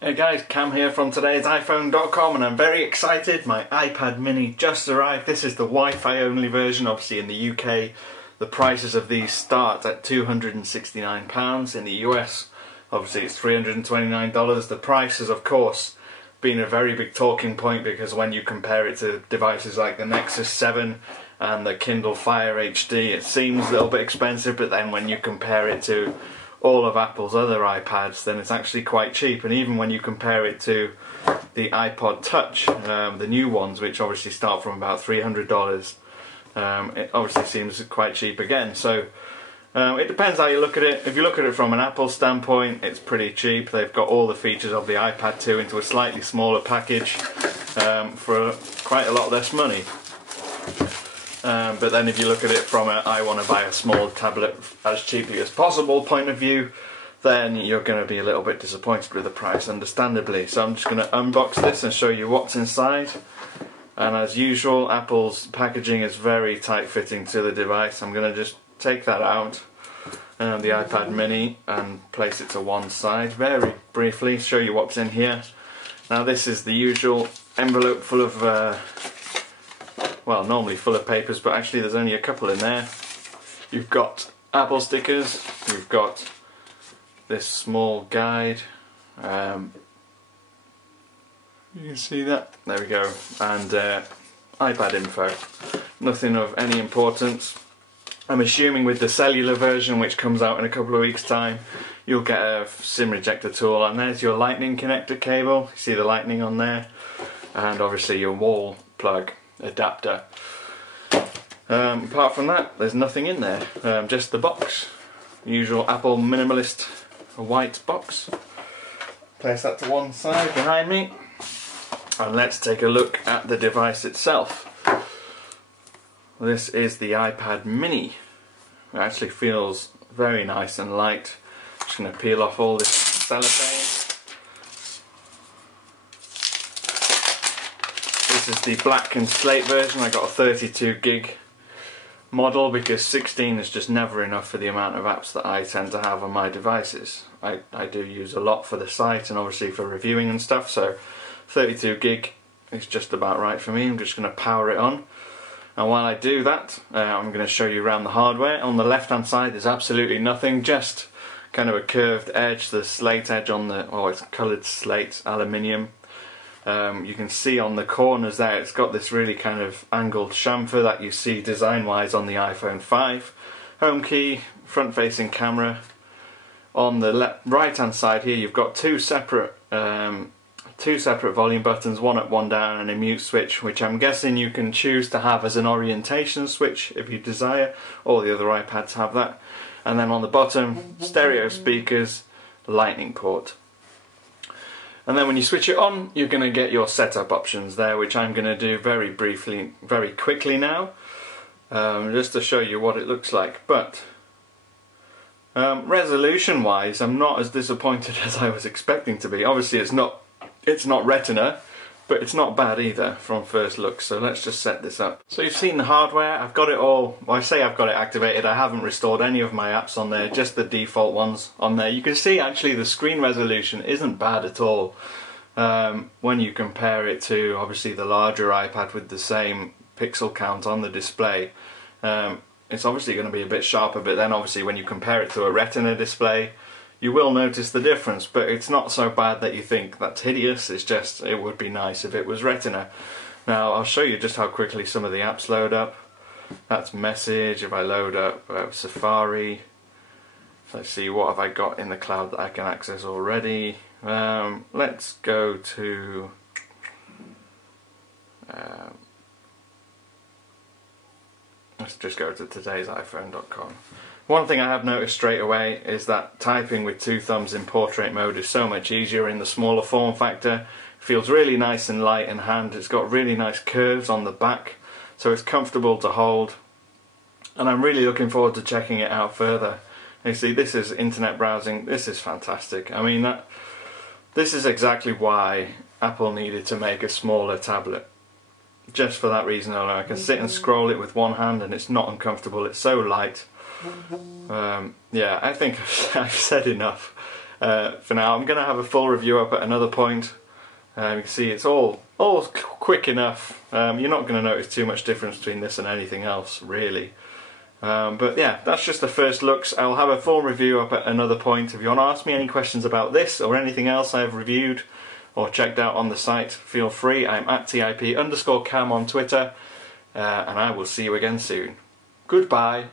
Hey guys, Cam here from today's iPhone.com, and I'm very excited. My iPad mini just arrived. This is the Wi-Fi only version. Obviously in the UK the prices of these start at £269. In the US obviously it's $329. The price has of course been a very big talking point because when you compare it to devices like the Nexus 7 and the Kindle Fire HD, it seems a little bit expensive, but then when you compare it to all of Apple's other iPads, then it's actually quite cheap. And even when you compare it to the iPod Touch, the new ones, which obviously start from about $300, it obviously seems quite cheap again. So it depends how you look at it. If you look at it from an Apple standpoint, it's pretty cheap. They've got all the features of the iPad 2 into a slightly smaller package for quite a lot less money. But then if you look at it from a I want to buy a small tablet as cheaply as possible point of view, then you're going to be a little bit disappointed with the price, understandably. So I'm just going to unbox this and show you what's inside. And as usual, Apple's packaging is very tight fitting to the device. I'm going to just take that out, the iPad mini, and place it to one side very briefly, show you what's in here. Now this is the usual envelope full of well, normally full of papers, but actually there's only a couple in there. You've got Apple stickers, you've got this small guide, you can see that, there we go, and iPad info. Nothing of any importance. I'm assuming with the cellular version, which comes out in a couple of weeks' time, you'll get a SIM ejector tool, and there's your lightning connector cable, you see the lightning on there, and obviously your wall plug adapter. Apart from that, there's nothing in there, just the box. Usual Apple minimalist white box. Place that to one side behind me, and let's take a look at the device itself. This is the iPad mini. It actually feels very nice and light. Just going to peel off all this cellophane. This is the black and slate version. I got a 32 gig model because 16 is just never enough for the amount of apps that I tend to have on my devices. I do use a lot for the site and obviously for reviewing and stuff, so 32 gig is just about right for me. I'm just going to power it on, and while I do that I'm going to show you around the hardware. On the left hand side there's absolutely nothing, just kind of a curved edge, the slate edge on the, oh, it's coloured slate aluminium. You can see on the corners there it's got this really kind of angled chamfer that you see design wise on the iPhone 5. Home key, front facing camera. On the right hand side here you've got two separate volume buttons, one up, one down, and a mute switch, which I'm guessing you can choose to have as an orientation switch if you desire. All the other iPads have that. And then on the bottom, stereo speakers, lightning port. And then when you switch it on, you're going to get your setup options there, which I'm going to do very briefly, very quickly now, just to show you what it looks like. But resolution wise, I'm not as disappointed as I was expecting to be. Obviously it's not Retina, but it's not bad either from first look. So let's just set this up. So you've seen the hardware. I've got it all, well, I say I've got it activated. I haven't restored any of my apps on there, just the default ones on there. You can see actually the screen resolution isn't bad at all when you compare it to obviously the larger iPad with the same pixel count on the display. It's obviously going to be a bit sharper, but then obviously when you compare it to a Retina display, you will notice the difference, but it's not so bad that you think that's hideous. It's just, it would be nice if it was Retina. Now I'll show you just how quickly some of the apps load up. That's Message. If I load up Safari, let's see, what have I got in the cloud that I can access already. Let's go to let's just go to today's iPhone.com. One thing I have noticed straight away is that typing with two thumbs in portrait mode is so much easier in the smaller form factor. It feels really nice and light in hand. It's got really nice curves on the back, so it's comfortable to hold. And I'm really looking forward to checking it out further. You see, this is internet browsing. This is fantastic. I mean, this is exactly why Apple needed to make a smaller tablet. Just for that reason alone. I can sit and scroll it with one hand and it's not uncomfortable. It's so light. Yeah, I think I've said enough. for now. I'm going to have a full review up at another point. You can see it's all quick enough. You're not going to notice too much difference between this and anything else, really. But yeah, that's just the first looks. I'll have a full review up at another point. If you want to ask me any questions about this or anything else I've reviewed or checked out on the site, feel free. I'm at TIP_cam on Twitter, and I will see you again soon. Goodbye.